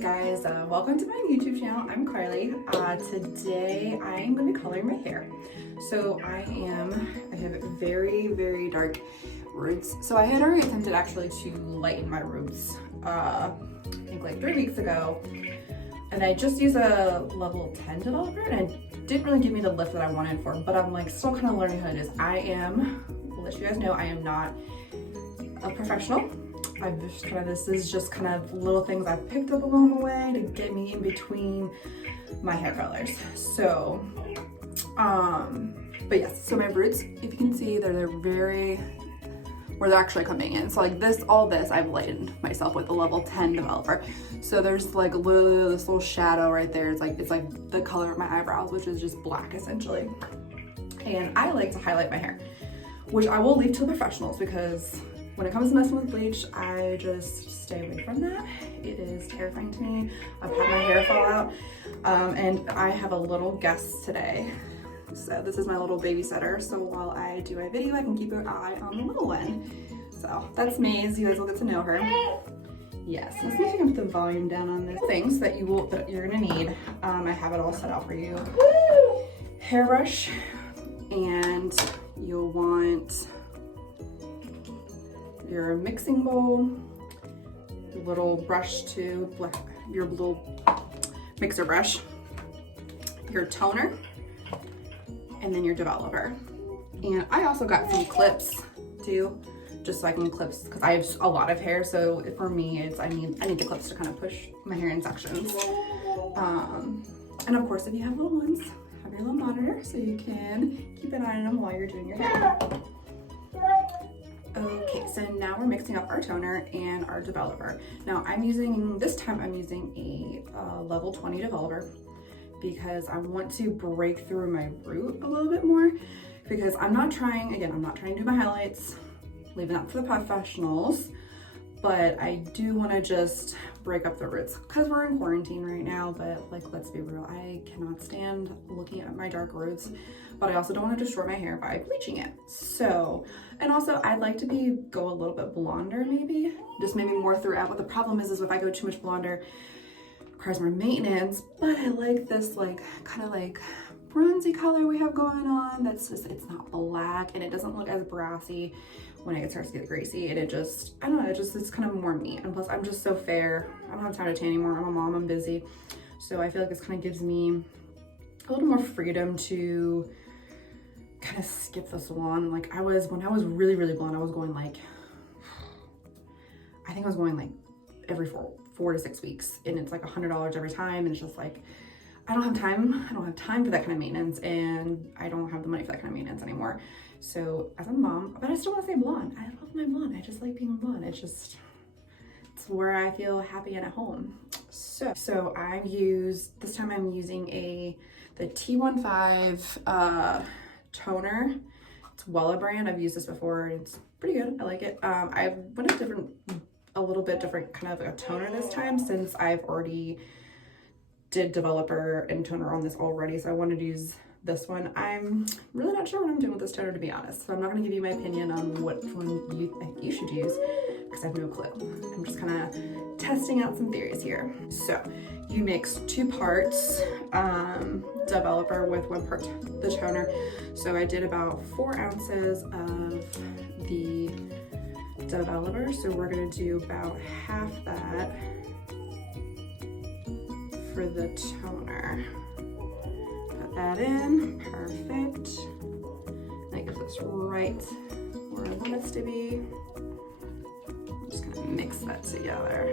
guys, welcome to my YouTube channel. I'm Carly. Today I am going to be coloring my hair. So I have very dark roots. So I had already attempted actually to lighten my roots, I think like 3 weeks ago. And I just used a level 10 developer and it didn't really give me the lift that I wanted for, but I'm like still kind of learning how to do this. I'll let you guys know I am not a professional. This is just kind of little things I've picked up along the way to get me in between my hair colors. So, but yes, so my roots, if you can see, they're very, where they're actually coming in. So like all this I've lightened myself with a level 10 developer. So there's like this little shadow right there. It's like the color of my eyebrows, which is just black essentially. And I like to highlight my hair, which I will leave to professionals because when it comes to messing with bleach, I just stay away from that. It is terrifying to me. I've had my hair fall out, and I have a little guest today. So this is my little babysitter. So while I do my video, I can keep an eye on the little one. So that's Maze. You guys will get to know her. Yes, let's see if I can put the volume down on this. Things that you're gonna need. I have it all set out for you. Hairbrush, and you'll want your mixing bowl, your little brush tube, your little mixer brush, your toner, and then your developer. And I also got some clips too, just so I can clips, because I have a lot of hair, so for me, I need the clips to kind of push my hair in sections. And of course, if you have little ones, have your little monitor so you can keep an eye on them while you're doing your hair. Okay, so now we're mixing up our toner and our developer. Now this time I'm using a level 20 developer because I want to break through my root a little bit more, because I'm not trying to do my highlights, leaving that for the professionals, but I do want to just break up the roots because we're in quarantine right now. But like, let's be real, I cannot stand looking at my dark roots, but I also don't want to destroy my hair by bleaching it. So, and also I'd like to go a little bit blonder, maybe more throughout. But the problem is if I go too much blonder, it requires more maintenance. But I like this kind of bronzy color we have going on. It's not black and it doesn't look as brassy when it starts to get greasy, and it's kind of more me. And plus I'm just so fair, I don't have time to tan anymore. I'm a mom, I'm busy, so I feel like this kind of gives me a little more freedom to kind of skip the salon. When I was really blonde, I was going every four to 6 weeks, and it's like $100 every time, and it's just like I don't have time for that kind of maintenance, and I don't have the money for that kind of maintenance anymore. So as a mom, but I still want to stay blonde. I love my blonde. I just like being blonde. It's where I feel happy and at home. So this time I'm using the T15 toner. It's Wella brand. I've used this before. It's pretty good. I like it. I went a little bit different kind of a toner this time, since I've already did developer and toner on this already, so I wanted to use this one. I'm really not sure what I'm doing with this toner, to be honest, so I'm not going to give you my opinion on what one you think you should use because I have no clue. I'm just kind of testing out some theories here. So you mix 2 parts developer with 1 part the toner. So I did about 4 ounces of the developer, so we're going to do about half that for the toner. Put that in, perfect. That gives us right where I want us to be. I'm just gonna mix that together.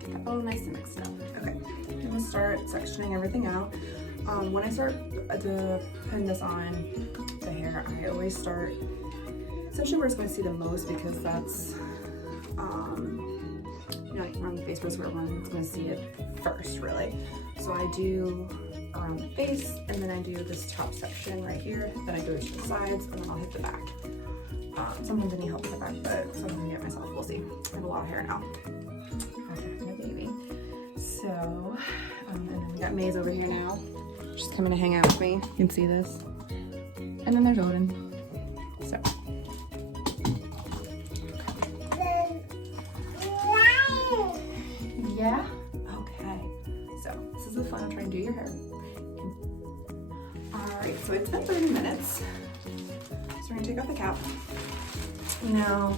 Get that all nice and mixed up. Okay, I'm gonna start sectioning everything out. When I start putting this on the hair, I always start essentially where it's going to see the most, because that's around the face was where everyone's going to see it first, really. So I do around the face, and then I do this top section right here, then I go to the sides, and then I'll hit the back. Sometimes I need help with the back, but sometimes I get myself, we'll see. I have a lot of hair now after having a baby. So, and then we got Maze over here now. She's coming to hang out with me. You can see this. And then there's Odin. So. do your hair. All right, so it's been 30 minutes. So we're gonna take off the cap. Now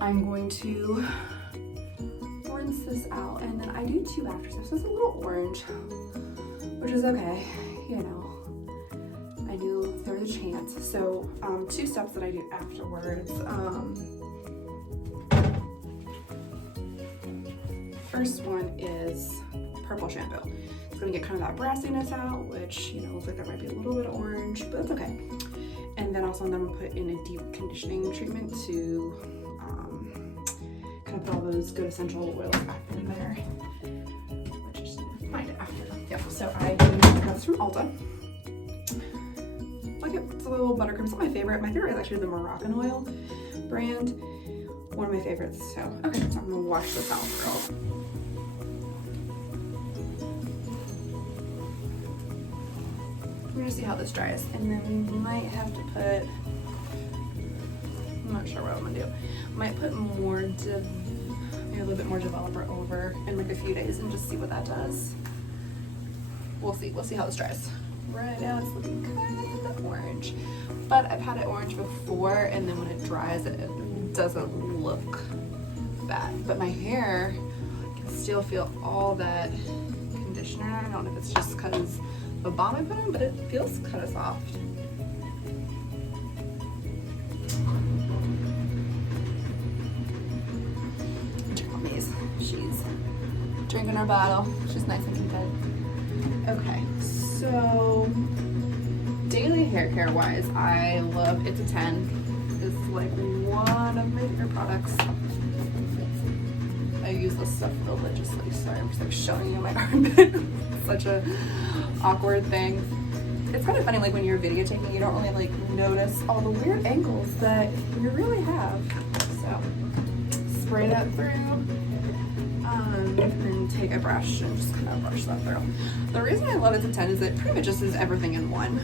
I'm going to rinse this out, and then I do 2 after steps. So it's a little orange, which is okay, you know. I knew there was a chance. So 2 steps that I do afterwards. First one is purple shampoo. It's gonna get kind of that brassiness out, which, you know, looks like there might be a little bit of orange, but that's okay. And then also I'm gonna put in a deep conditioning treatment to kind of put all those good essential oils back in there. Which is find it after. Yep. So I use that's from Ulta. Like it's a little buttercream. It's not my favorite. My favorite is actually the Moroccan oil brand. One of my favorites. So okay, so I'm gonna wash this out, girl. We're gonna see how this dries, and then we might have to put, I'm not sure what I'm gonna do. Might put more, maybe a little bit more developer over in like a few days and just see what that does. We'll see how this dries. Right now it's looking kind of orange, but I've had it orange before, and then when it dries, it doesn't look bad. But my hair can still feel all that conditioner. I don't know if it's just because the balm I put on, but it feels kind of soft. Check on these. She's drinking her bottle. She's nice and content. Okay, so daily hair care wise, I love It's a 10. It's like one of my favorite products. I use this stuff religiously. Sorry, I'm just like showing you my armpit. Such a awkward thing. It's kind of funny, like when you're videotaping, you don't really like notice all the weird angles that you really have. So spray that through, and then take a brush and just kind of brush that through. The reason I love It's a 10 is that it pretty much just is everything in one.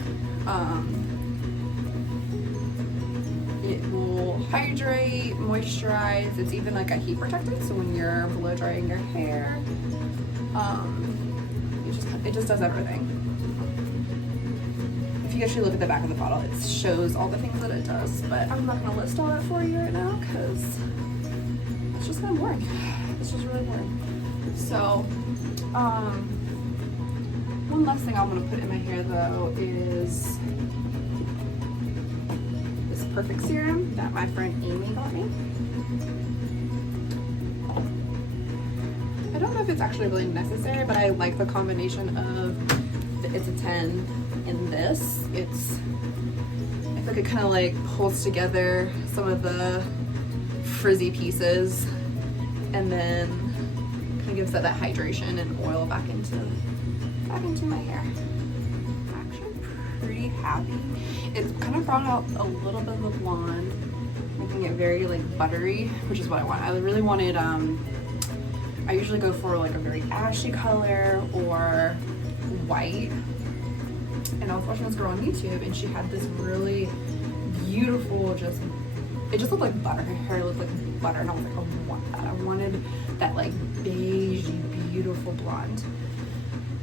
It will hydrate, moisturize. It's even like a heat protectant, so when you're blow drying your hair, it just does everything. If you actually look at the back of the bottle, it shows all the things that it does, but I'm not gonna list all that for you right now because it's just kind of boring. It's just really boring. So, one last thing I'm gonna put in my hair though is this Perfect Serum that my friend Amy got me. I don't know if it's actually really necessary, but I like the combination of the It's a 10 and this. I feel like it kind of like pulls together some of the frizzy pieces and then kind of gives that hydration and oil back into my hair. I'm actually pretty happy. It's kind of brought out a little bit of the blonde, making it very like buttery, which is what I want. I really wanted I usually go for like a very ashy color or white. And I was watching this girl on YouTube and she had this really beautiful, it just looked like butter. Her hair looked like butter, and I was like, I want that. I wanted that like beige, beautiful blonde.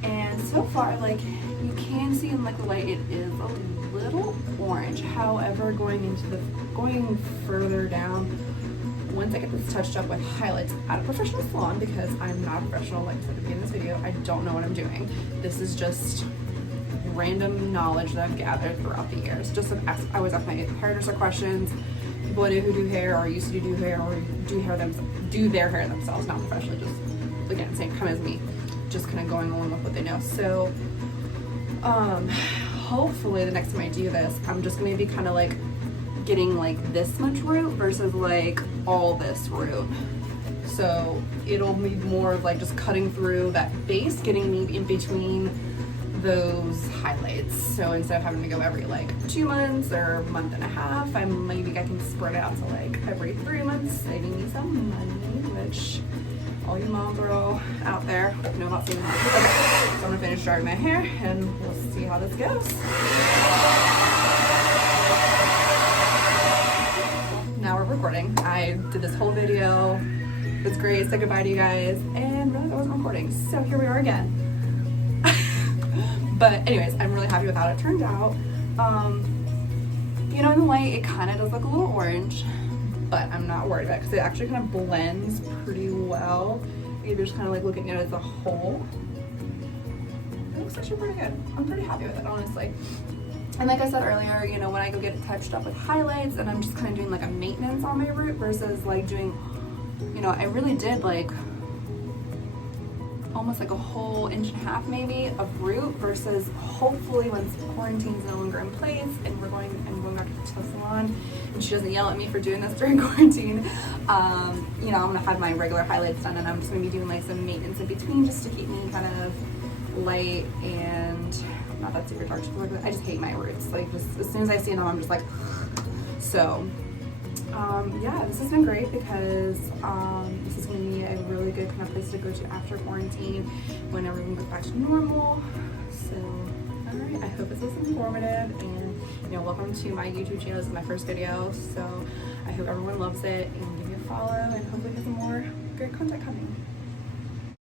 And so far, like you can see in like the light, it is a little orange. However, going further down, once I get this touched up with highlights at a professional salon, because I'm not a professional, like I said at the beginning of this video, I don't know what I'm doing. This is just random knowledge that I've gathered throughout the years. I always ask my hairdresser questions, people I know who do hair or used to do hair or do their hair themselves, not professionally, just again, same time as me, just kind of going along with what they know. So hopefully the next time I do this, I'm just gonna be kind of like getting like this much root versus like all this root. So it'll be more of like just cutting through that base, getting me in between those highlights. So instead of having to go every like 2 months or a month and a half, maybe I can spread it out to like every 3 months, saving me some money, which all you mom girl out there know about saving money. Okay, so I'm gonna finish drying my hair and we'll see how this goes. Now we're recording. I did this whole video. It's great. Say goodbye to you guys, and realized I wasn't recording. So here we are again. But anyways, I'm really happy with how it turned out. You know, in the light, it kind of does look a little orange, but I'm not worried about it because it actually kind of blends pretty well. If you're just kind of like looking at it as a whole, it looks actually pretty good. I'm pretty happy with it, honestly. And like I said earlier, you know, when I go get it touched up with highlights and I'm just kind of doing like a maintenance on my root versus like doing, you know, I really did like almost like a whole inch and a half maybe of root versus hopefully when quarantine's no longer in place and I'm going back to the salon and she doesn't yell at me for doing this during quarantine, you know, I'm gonna have my regular highlights done and I'm just gonna be doing like some maintenance in between just to keep me kind of light and not that super dark to work with. I just hate my roots. Like just as soon as I see them, I'm just like, so yeah, this has been great because this is going to be a really good kind of place to go to after quarantine when everyone goes back to normal. So, all right, I hope this was informative and, you know, welcome to my YouTube channel. This is my first video, so I hope everyone loves it and give me a follow and hopefully get some more great content coming.